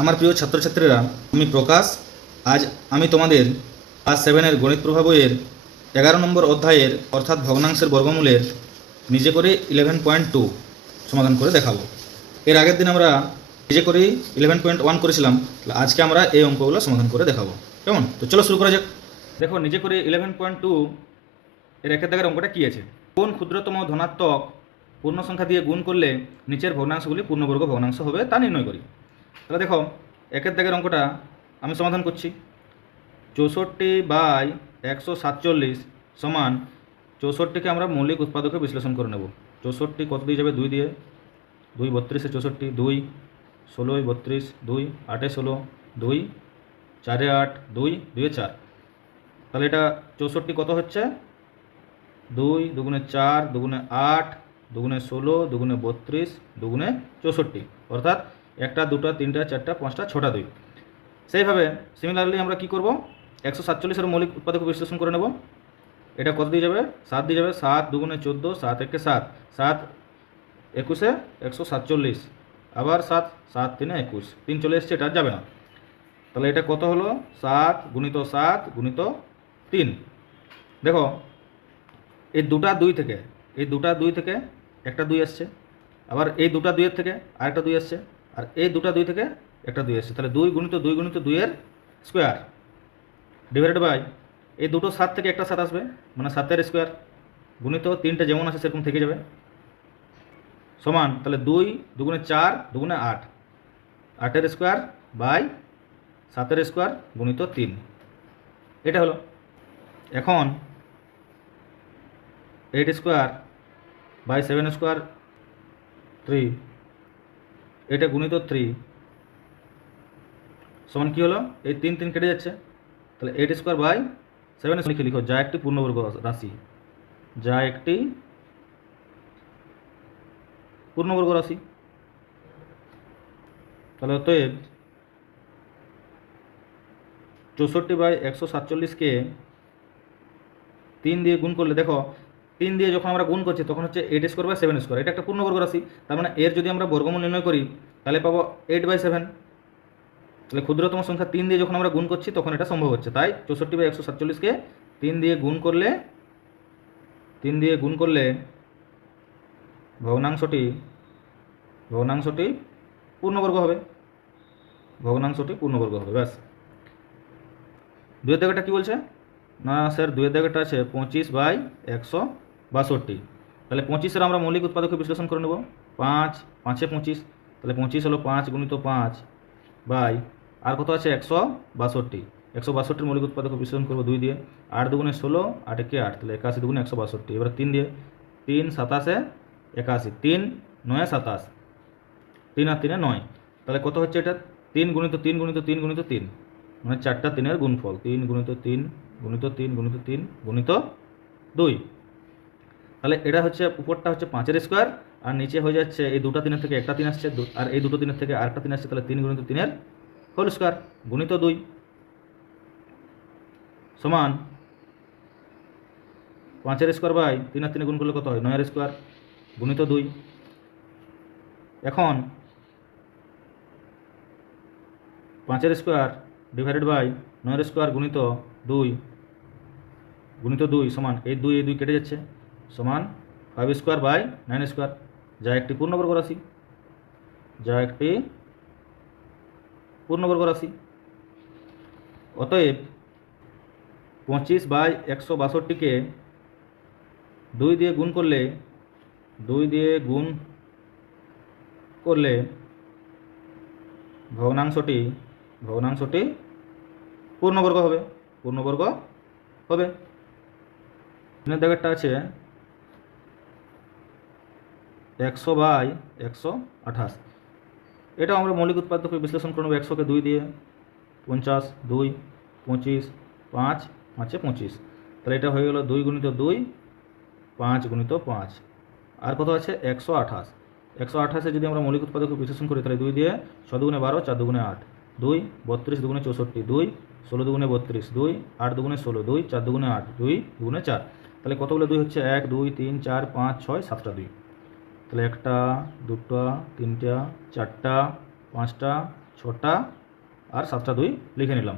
আমার প্রিয় ছাত্রছাত্রীরা, আমি প্রকাশ। আজ আমি তোমাদের ক্লাস 7-এর গণিত প্রভা বইয়ের 11 নম্বর অধ্যায়ের অর্থাৎ ভগ্নাংশের বর্গমূলের নিজে করে 11.2 সমাধান করে দেখাবো। এর আগের দিন আমরা নিজে করে 11.1 করেছিলাম, আজকে আমরা এই অঙ্কগুলো সমাধান করে দেখাবো। কেমন? তো চলো শুরু করা যাক। দেখো, নিজে করে 11.2 এর একের দাগের অঙ্কটা কী আছে। কোন ক্ষুদ্রতম ধনাত্মক পূর্ণ সংখ্যা দিয়ে গুণ করলে নিচের ভগ্নাংশগুলি পূর্ণবর্গ ভগ্নাংশ হবে তা নির্ণয় করি। তাহলে দেখো, একের দাগের অঙ্কটা আমি সমাধান করছি। 64/147 সমান 64কে আমরা মৌলিক উৎপাদকে বিশ্লেষণ করে নেব। 64 কত দিয়ে যাবে? 2 দিয়ে। 2 32 64, 2 16 32, 2 8 16, 2 4 8, 2 2 4। তাহলে এটা 64 কত হচ্ছে? 2 দুগুণে 4 দুগুণে 8 দুগুণে 16 দুগুণে 32 দুগুণে 64, অর্থাৎ 1টা 2টা 3টা 4টা 5টা 6টা 2। সেইভাবে সিমিলারলি আমরা কি করব? 147-এর মৌলিক উৎপাদক বিশ্লেষণ করে নেব। এটা কত দিয়ে যাবে? 7 দিয়ে যাবে। 7 দুগুণে 14, 7 একে 7, 7 21 147, আবার 7 7 3 21, 3 চলে এসছে, এটা যাবে না। তাহলে এটা কত হলো? 7 গুণিত 7 গুণিত 3। দেখো, এই দুটা 2 থেকে একটা 2 আসছে, আবার এই দুটা 2-এর থেকে আরেকটা 2 আসছে, আর এই দুটা 2 থেকে একটা 2 আসছে। তাহলে 2 গুণিত 2 গুণিত 2-এর স্কোয়ার ডিভাইডেড বাই এই দুটো 7 থেকে একটা 7 আসবে, মানে 7-এর স্কোয়ার গুণিত 3টা যেমন আছে সেরকম থেকে যাবে, সমান তাহলে 2 দুগুণে 4 দুগুণে 8, 8-এর স্কোয়ার বাই 7-এর স্কোয়ার গুণিত 3। এটা হলো। এখন 8 স্কোয়ার বাই 7 স্কোয়ার 3, এটা গুণিত 3 সমান কী হলো? এই 3 3 কেটে যাচ্ছে, তাহলে 8 স্কোয়ার বাই 7 লিখে লিখো, যা একটি পূর্ণবর্গ রাশি, যা একটি পূর্ণবর্গ রাশি। তাহলে অতএব 64/147কে 3 দিয়ে গুণ করলে, দেখো 3 দিয়ে যখন আমরা গুণ করছি তখন হচ্ছে 8 স্কোয়ার বাই 7 স্কোয়ার, এটা একটা পূর্ণবর্গ রাশি। তার মানে এর যদি আমরা বর্গমূল নির্ণয় করি তাহলে পাবো 8/7। তাহলে ক্ষুদ্রতম সংখ্যা 3 দিয়ে যখন আমরা গুণ করছি তখন এটা সম্ভব হচ্ছে। তাই 64/147কে 3 দিয়ে গুণ করলে ভগ্নাংশটি পূর্ণবর্গ হবে। ব্যাস। 2-এর দাগেরটা কী বলছে? না স্যার, 2-এর দাগেরটা আছে 25/162। তাহলে 25-এর আমরা মৌলিক উৎপাদকে বিশ্লেষণ করে নেব। 5 5-এ 25, তাহলে 25 হলো 5 গুণিত 5 বাই, আর কত আছে? 162। 162-এর মৌলিক উৎপাদকে বিশ্লেষণ করবো 2 দিয়ে। 8 দুগুণে 16, 8 একে 8, তাহলে 81 দুগুণে 162। এবার 3 দিয়ে, 3 27-এ 81, 3 9-এ 27, 3 আর 3-এ 9। তাহলে কত হচ্ছে এটা? 3 গুণিত 3 গুণিত 3 গুণিত 3, মানে 4টা 3-এর গুণফল। 3 গুণিত 3 গুণিত 3 গুণিত 3 গুণিত 2। তাহলে এটা হচ্ছে, উপরটা হচ্ছে 5-এর স্কোয়ার, আর নিচে হয়ে যাচ্ছে এই দুটো 3-এর থেকে একটা 3 আসছে, আর এই দুটো 3-এর থেকে আরেকটা 3 আসছে, তাহলে 3 গুণিত 3-এর হোল স্কোয়ার গুণিত 2 সমান 5-এর স্কোয়ার বাই 3 আর 3 গুণ করলে কত হয়? 9-এর স্কোয়ার গুণিত 2। এখন 5-এর স্কোয়ার ডিভাইডেড বাই 9-এর স্কোয়ার গুণিত 2 সমান এই 2 কেটে যাচ্ছে, সমান 5 স্কোয়ার বাই 9 স্কোয়ার, যা একটি পূর্ণবর্গ রাশি। অতএব 25/162কে 2 দিয়ে গুণ করলে ভগ্নাংশটি পূর্ণবর্গ হবে। তিনের দাগেরটা আছে 100/128। এটা আমরা মৌলিক উৎপাদকে বিশ্লেষণ করব। 100-কে 2 দিয়ে, 50 2 25 5 5-এ 25, তাহলে এটা হয়ে গেল 2 গুণিত 2 5 গুণিত 5, আর কত আছে? 128। 128-এ যদি আমরা মৌলিক উৎপাদকে বিশ্লেষণ করি তাহলে 2 দিয়ে 6 দুগুণে 12, 4 দুগুণে 8, 2 32 দুগুণে 64, 2 16 দুগুণে 32, 2 8 দুগুণে 16, 2 4 দুগুণে 8, 2 দুগুণে 4। তাহলে কতগুলো 2 হচ্ছে? 1 2 3 4 5 6 7টা 2। তাহলে 1টা 2টা 3টা 4টা 5টা 6টা আর 7টা 2 লিখে নিলাম।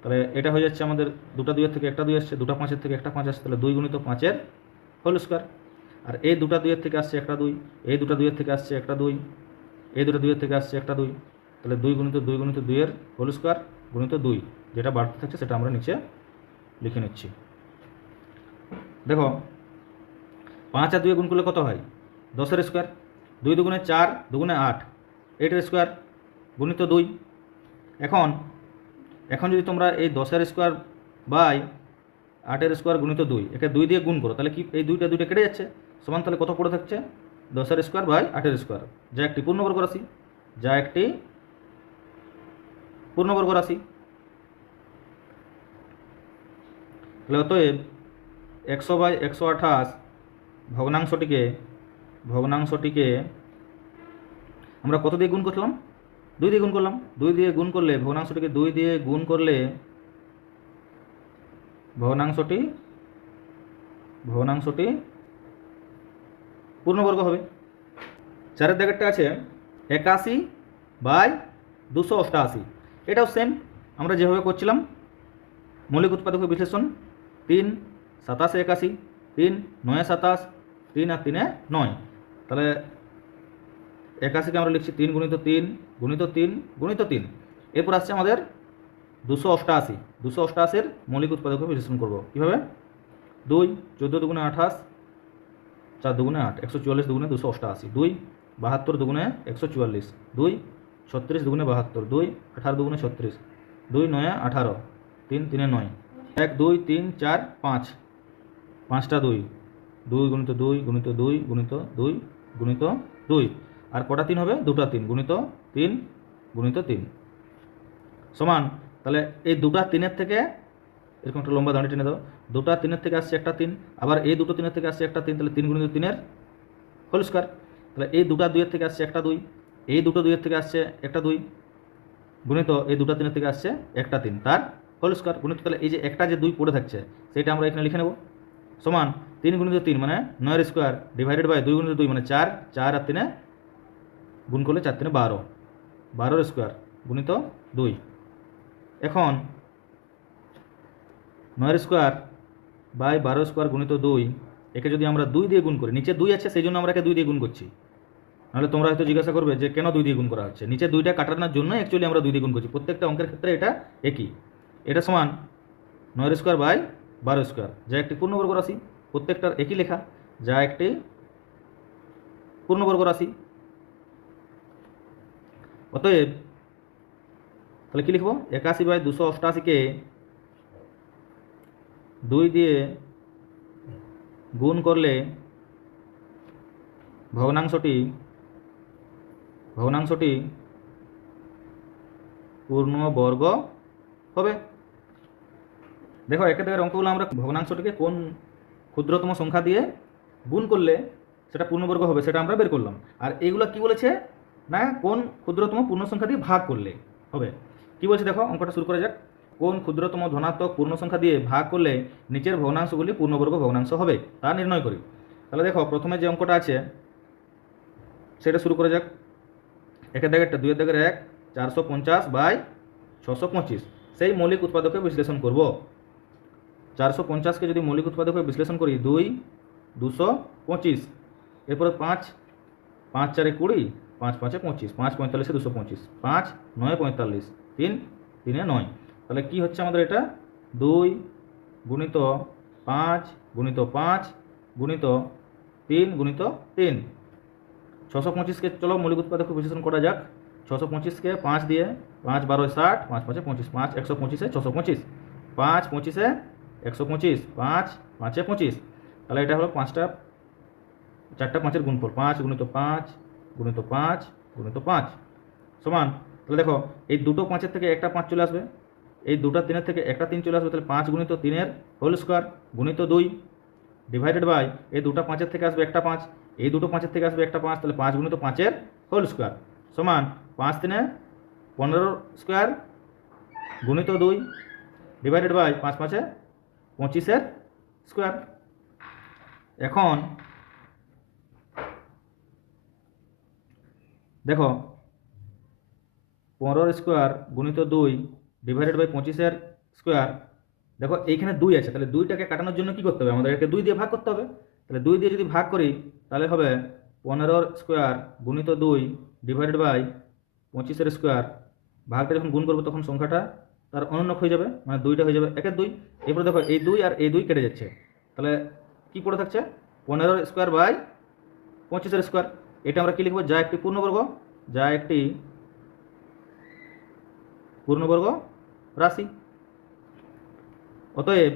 তাহলে এটা হয়ে যাচ্ছে আমাদের 2টা 2-এর থেকে একটা 2 আসছে, 2টা 5-এর থেকে একটা 5 আসছে, তাহলে 2 গুণিত 5-এর হোল স্কোয়ার। আর এই 2টা 2-এর থেকে আসছে একটা 2, এই 2টা 2-এর থেকে আসছে একটা 2, এই 2টা 2-এর থেকে আসছে একটা 2, তাহলে 2 গুণিত 2 গুণিত 2-এর হোল স্কোয়ার গুণিত 2, যেটা বাড়তে থাকছে সেটা আমরা নিচে লিখে নিচ্ছি। দেখো 5 আর 2 গুণ করলে কত হয়? 10-এর স্কোয়ার। 2 দুগুণে 4, দুগুণে 8, 8-এর স্কোয়ার গুণিত 2। এখন যদি তোমরা এই 10-এর স্কোয়ার বাই 8-এর স্কোয়ার গুণিত 2, একে 2 দিয়ে গুণ করো, তাহলে কি এই 2টা কেটে যাচ্ছে, সমান তাহলে কত পড়ে থাকছে? 10-এর স্কোয়ার বাই 8-এর স্কোয়ার, যা একটি পূর্ণবর্গ রাশি, তাহলে অতএব 100/128 ভগ্নাংশটিকে আমরা কত দিয়ে গুণ করলাম? 2 দিয়ে গুণ করলাম। 2 দিয়ে গুণ করলে ভগ্নাংশটিকে 2 দিয়ে গুণ করলে ভগ্নাংশটি পূর্ণবর্গ হবে। 4-এর দাগেরটা আছে 81/288, এটাও সেম আমরা যেভাবে করছিলাম মৌলিক উৎপাদকের বিশ্লেষণ। 3 27 81, 3 9 27, 3 আর 3 9, তাহলে 81কে আমরা লিখছি 3 গুণিত 3 গুণিত 3 গুণিত 3। এরপর আসছে আমাদের 288 মৌলিক উৎপাদকের বিশ্লেষণ করব কীভাবে? 2 14 দুগুণে 28, 4 দুগুণে 8, 144 দুগুণে 288, 2 72 দুগুণে 144, 2 36 দুগুণে 72, 2 18 দুগুণে 36, 2 9 18, 3 3 9, 1 2 3 4 5, 5টা 2, 2 গুণিত 2 গুণিত 2 গুণিত 2 গুণিত 2, আর কটা 3 হবে? 2টা 3 গুণিত 3 গুণিত 3 সমান। তাহলে এই 2টা 3-এর থেকে এরকম একটা লম্বা দাঁড়ি টেনে দাও, 2টা 3-এর থেকে আসছে একটা 3, আবার এই 2টো 3-এর থেকে আসছে একটা 3, তাহলে 3 গুণিত 3-এর হোল স্কোয়ার। তাহলে এই 2টা 2-এর থেকে আসছে একটা 2, এই 2টো 2-এর থেকে আসছে একটা 2 গুণিত এই 2টা 3-এর থেকে আসছে একটা 3, তার হোল স্কোয়ার গুণিত, তাহলে এই যে একটা যে 2 পড়ে থাকছে সেটা আমরা এখানে লিখে নেব সমান 3 গুণিত 3 মানে 9-এর স্কোয়ার ডিভাইডেড বাই 2 গুণিত 2 মানে 4, 4 আর 3-এ গুণ করলে 4 3 12, 12-এর স্কোয়ার গুণিত 2। এখন 9-এর স্কোয়ার বাই 12 স্কোয়ার গুণিত 2, একে যদি আমরা 2 দিয়ে গুণ করি, নিচে 2 আছে সেই জন্য আমরা একে 2 দিয়ে গুণ করছি, নাহলে তোমরা হয়তো জিজ্ঞাসা করবে যে কেন 2 দিয়ে গুণ করা হচ্ছে। নিচে 2টা কাটানোর জন্য অ্যাকচুয়ালি আমরা 2 দিয়ে গুণ করছি, প্রত্যেকটা অঙ্কের ক্ষেত্রে এটা একই। এটা সমান 9-এর স্কোয়ার বাই 12 স্কোয়ার, যা একটি পূর্ণবর্গ রাশি, প্রত্যেকটার একই লেখা, যা একটি পূর্ণবর্গ রাশি। অতএব তাহলে কী লিখব? 81/288কে 2 দিয়ে গুণ করলে ভগ্নাংশটি পূর্ণবর্গ হবে। দেখো একে দাগের অঙ্কগুলো আমরা ভগ্নাংশটিকে কোন ক্ষুদ্রতম সংখ্যা দিয়ে গুণ করলে সেটা পূর্ণবর্গ হবে সেটা আমরা বের করলাম। আর এইগুলো কি বলেছে না, কোন ক্ষুদ্রতম পূর্ণ সংখ্যা দিয়ে ভাগ করলে হবে। কি বলছে দেখো, অঙ্কটা শুরু করা যাক। কোন ক্ষুদ্রতম ধনাত্মক পূর্ণ সংখ্যা দিয়ে ভাগ করলে নিচের ভগ্নাংশগুলি পূর্ণবর্গ ভগ্নাংশ হবে তা নির্ণয় করি। তাহলে দেখো প্রথমে যে অঙ্কটা আছে সেটা শুরু করা যাক। একের দাগেরটা 2-এর দাগের 1 450/625, সেই মৌলিক উৎপাদকে বিশ্লেষণ করব। 450কে যদি মৌলিক উৎপাদকে বিশ্লেষণ করি 2 225, এরপরে 5 5 4 20, 5 5 25, 5 45 225, 5 9 45, 3 3 9, তাহলে কি হচ্ছে আমাদের এটা? 2 গুণিত 5 গুণিত 5 গুণিত 3 গুণিত 3। 625কে চলো মৌলিক উৎপাদকে বিশ্লেষণ করা যাক। 625কে 5 দিয়ে, 5 12 60, 5 5 25, 5 125 625, 5 25 125, 5 5 25, তাহলে এটা হলো 5টা 4টা 5-এর গুণফল, 5 গুণিত 5 গুণিত 5 গুণিত 5 সমান। তাহলে দেখো এই দুটো 5-এর থেকে একটা 5 চলে আসবে, এই দুটো 3-এর থেকে একটা 3 চলে আসবে, তাহলে 5 গুণিত 3-এর হোল স্কোয়ার গুণিত 2 ডিভাইডেড বাই এই দুটো 5-এর থেকে আসবে একটা 5, এই দুটো 5-এর থেকে আসবে একটা 5, তাহলে 5 গুণিত 5-এর হোল স্কোয়ার সমান 5 3 15 স্কোয়ার গুণিত 2 ডিভাইডেড বাই 5 5 25-এর স্কোয়ার। এখন দেখো 15 স্কোয়ার গুণিত 2 ডিভাইডেড বাই 25 স্কোয়ার। দেখো এইখানে 2 আছে, তাহলে 2টাকে কাটানোর জন্য কি করতে হবে, আমাদের একে 2 দিয়ে ভাগ করতে হবে। তাহলে 2 দিয়ে যদি ভাগ করি তাহলে হবে 15 স্কোয়ার গুণিত 2 ডিভাইডেড বাই 25 স্কোয়ার। ভাগটা যখন গুণ করবো তখন সংখ্যাটা তার অনুন্নক হয়ে যাবে, মানে 2টা হয়ে যাবে 1-2। এরপরে দেখো এই 2 আর এই 2 কেটে যাচ্ছে, তাহলে কি পড়ে থাকছে 15 স্কোয়ার বাই 25 স্কোয়ার। এটা আমরা কি লিখবো, যা একটি পূর্ণবর্গ, যা একটি পূর্ণবর্গ রাশি। অতএব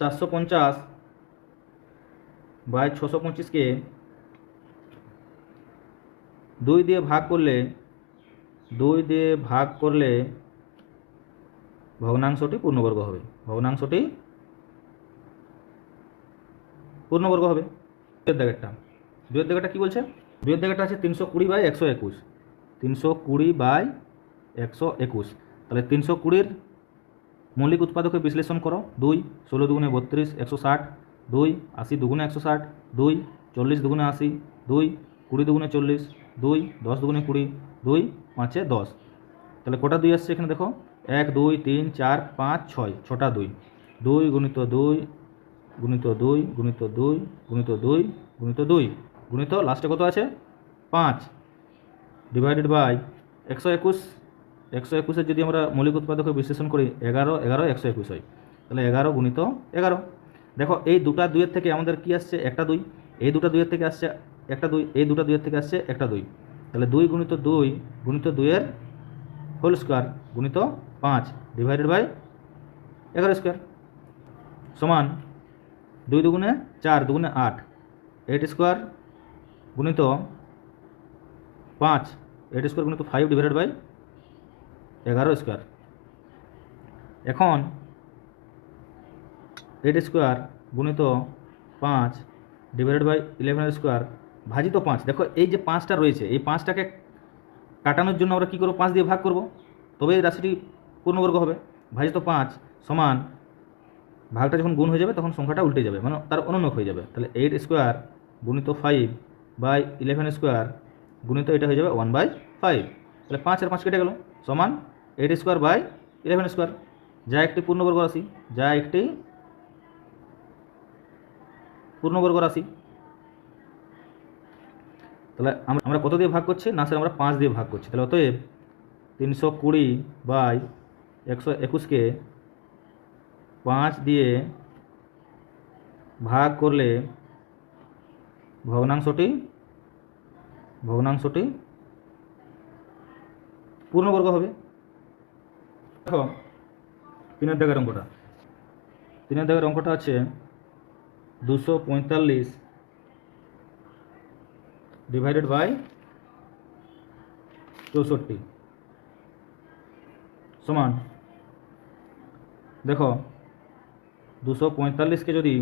450 বাই 625কে 2 দিয়ে ভাগ করলে ভগ্নাংশটি পূর্ণবর্গ হবে, ভগ্নাংশটি পূর্ণবর্গ হবে। দুয়ের দাগেরটা কি বলছে, দুয়ের দাগেরটা আছে 320 বাই 121, 320 বাই 121। তাহলে 320-র মৌলিক উৎপাদকে বিশ্লেষণ করো। 2 16 দুগুণে 32 160, 2 80 দুগুণে 160, 2 40 দুগুণে 80, 2 20 দুগুণে 40, 2 10 দুগুণে 20, 2 5-এ 10। তাহলে কটা 2 আসছে এখানে দেখো, 1 2 3 4 5 6, 6টা 2, 2 গুণিত 2 গুণিত 2 গুণিত 2 গুণিত 2 গুণিত 2 গুণিত লাস্টে কত আছে 5 ডিভাইডেড বাই 121। 121-এর যদি আমরা মৌলিক উৎপাদকে বিশ্লেষণ করি 11 11 121 হয়, তাহলে 11 গুণিত 11। দেখো এই দুটা 2-এর থেকে আমাদের কি আসছে একটা 2, এই দুটা 2-এর থেকে আসছে একটা 2, এই দুটা 2-এর থেকে আসছে একটা 2, তাহলে 2 গুণিত 2 গুণিত 2-এর হোল স্কোয়ার গুণিত 5 ডিভাইডেড বাই 11 স্কোয়ার সমান 2 দুগুণে 4 দুগুণে 8, 8 স্কোয়ার গুণিত 5, 8 স্কোয়ার গুণিত 5 ডিভাইডেড বাই 11 স্কোয়ার। এখন 8 স্কোয়ার গুণিত 5 ডিভাইডেড বাই 11 স্কোয়ার ভাজিত 5। দেখো এই যে 5টা রয়েছে, এই 5টাকে কাটানোর জন্য আমরা কী করবো, 5 দিয়ে ভাগ করব, তবে এই রাশিটি পূর্ণবর্গ হবে। ভাজিত 5 সমান, ভাগটা যখন গুণ হয়ে যাবে তখন সংখ্যাটা উল্টে যাবে, মানে তার অনুন্নক হয়ে যাবে। তাহলে 8 স্কোয়ার গুণিত 5 বাই 11 স্কোয়ার গুণিত এটা হয়ে যাবে 1/5। তাহলে 5 আর 5 কেটে গেল সমান 8 স্কোয়ার বাই 11 স্কোয়ার, যা একটি পূর্ণবর্গ রাশি, যা একটি পূর্ণবর্গ রাশি। তাহলে আমরা কত দিয়ে ভাগ করছি না স্যার, আমরা 5 দিয়ে ভাগ করছি। তাহলে অতএব 320 বাই 121-কে 5 দিয়ে ভাগ করলে ভগ্নাংশটি পূর্ণবর্গ হবে। দেখো 3-এর দাগের অঙ্কটা, 3-এর দাগের অঙ্কটা আছে 245 ডিভাইডেড বাই 64 সমান, দেখো 245-কে যদি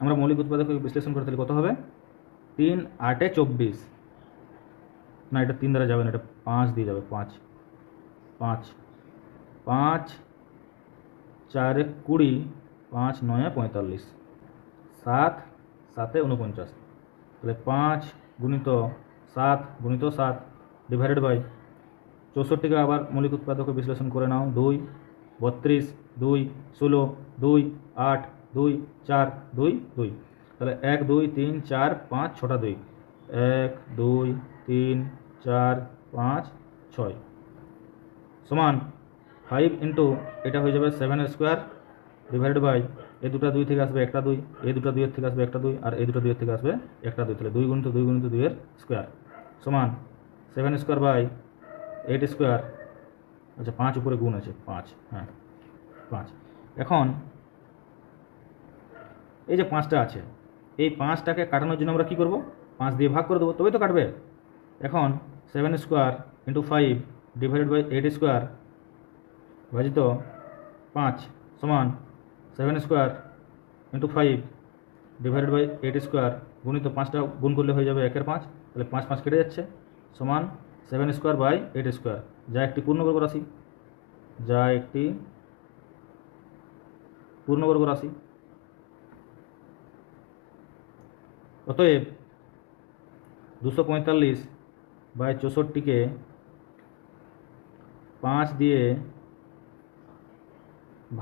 আমরা মৌলিক উৎপাদকে বিশ্লেষণ করি তাহলে কত হবে, 3 8-এ 24, না এটা 3 দ্বারা যাবে না, এটা 5 দিয়ে যাবে, 5 5 5 4-এ 20, 5 9-এ 45, 7 7-এ 49। তাহলে 5 গুণিত 7 গুণিত 7 ডিভাইডেড বাই 64-কে আবার মৌলিক উৎপাদকে বিশ্লেষণ করে নাও। 2 32 2 16 2 8 2 4 2 2। তাহলে 1 2 3 4 5 6টা 2, 1 2 3 4 5 6 সমান 5 ইন্টু এটা হয়ে যাবে 7 স্কোয়ার ডিভাইডেড বাই এই দুটা 2 থেকে আসবে একটা 2, এই দুটা 2-এর থেকে আসবে একটা 2, আর এই দুটা 2-এর থেকে আসবে একটা 2। তাহলে 2 গুণিত 2 গুণিত 2-এর স্কোয়ার সমান 7 স্কোয়ার বাই 8 স্কোয়ার। আচ্ছা 5 উপরে গুণ আছে 5, হ্যাঁ 5। এখন এই যে 5টা আছে, এই 5টাকে কাটানোর জন্য আমরা কী করব, 5 দিয়ে ভাগ করে দেবো, তবেই তো কাটবে। এখন 7 square into 5 divided by 8 square ভাজিত 5 সমান 7 square into 5 divided by 8 square গুণিত 5টা গুণ করলে হয়ে যাবে 1-এর 5, তাহলে 5 5 কেটে যাচ্ছে সমান 7 স্কোয়ার বাই 8 স্কোয়ার, যা একটি পূর্ণবর্গ রাশি, যা একটি পূর্ণবর্গ রাশি। অতএব 245 বাই 64কে 5 দিয়ে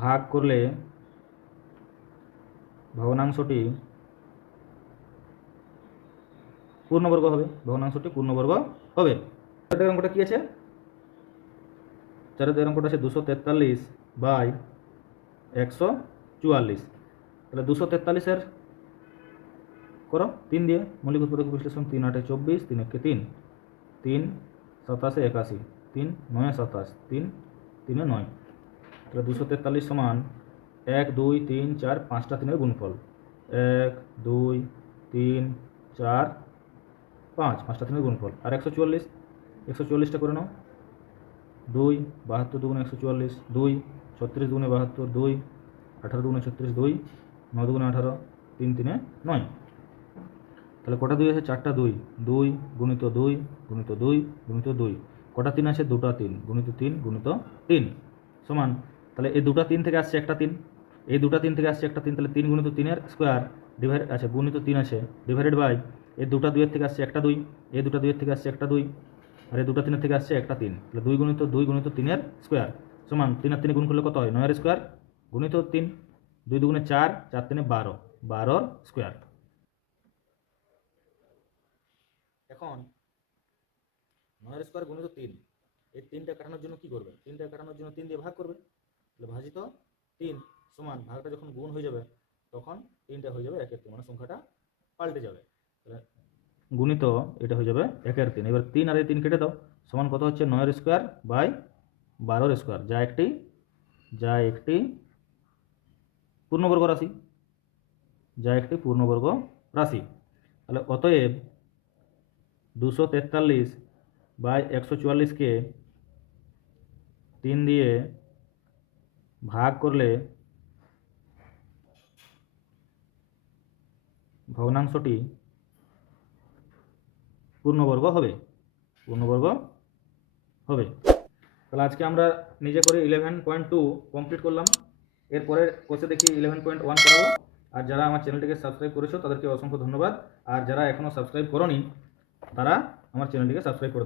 ভাগ করলে ভগ্নাংশটি পূর্ণবর্গ হবে। ভগ্নাংশটি পূর্ণবর্গ হবে। চারের অঙ্কটা কি আছে? চারের অঙ্কটা আছে 243 বাই 144। তাহলে 243-এর করো 3 দিয়ে মৌলিক উৎপাদক বিশ্লেষণ। 3 8 24, 3 1 3, 3 27 81, 3 9 27, 3 3 9। তাহলে 243 সমান 1 2 3 4 5টা 3-এর গুণফল। 1 2 3 4 5, 5টা 3-এর গুণফল। আর 144টা করে নাও। 2 72 দুগুণে 144, 2 36 দুগুণে 72, 2 18 দুগুণে 36, 2 9 দুগুণে 18, 3 3 9। তাহলে কটা 2 আছে? 4টা 2, 2 গুণিত 2 গুণিত 2 গুণিত 2। কটা 3 আছে? 2টা 3 গুণিত 3 গুণিত 3 সমান। তাহলে এই 2টা 3 থেকে আসছে একটা 3, এই 2টা 3 থেকে আসছে একটা 3, তাহলে 3 গুণিত 3-এর স্কোয়ার ডিভাইড আছে গুণিত 3 আছে ডিভাইডেড বাই এই 2টা 2-এর থেকে আসছে একটা 2, এই 2টা 2-এর থেকে আসছে একটা 2, আর এই 2টা 3-এর থেকে আসছে একটা 3। তাহলে 2 গুণিত 3-এর স্কোয়ার সমান 3 আর 3 গুণ করলে কত হয়? 9-এর স্কোয়ার গুণিত 3, 2 দুগুণে 4, 4 3 12, 12-র স্কোয়ার। এখন 9-এর স্কোয়ার গুণিত 3, এই 3টা কাটানোর জন্য কি করবে? 3টা কাটানোর জন্য 3 দিয়ে ভাগ করবে। তাহলে ভাজিত 3 সমান ভাগটা যখন গুণ হয়ে যাবে তখন 3টা হয়ে যাবে 1-এর 3, মানে সংখ্যাটা পাল্টে যাবে। তাহলে গুণিত এটা হয়ে যাবে 1-এর 3। এবার 3 আর এই 3 কেটে দাও, সমান কত হচ্ছে? 9-এর স্কোয়ার বাই 12-র স্কোয়ার, যা একটি পূর্ণবর্গ রাশি, তাহলে অতএব 243 বাই 144-কে 3 দিয়ে ভাগ করলে ভগ্নাংশটি পূর্ণবর্গ হবে। তাহলে আজকে আমরা নিজে করে 11.2 কমপ্লিট করলাম। এরপরের কোর্সে দেখি 11.1 করাবো। আর যারা আমার চ্যানেলটিকে সাবস্ক্রাইব করেছো তাদেরকে অসংখ্য ধন্যবাদ। আর যারা এখনও সাবস্ক্রাইব করোনি তারা আমার চ্যানেলটিকে সাবস্ক্রাইব করে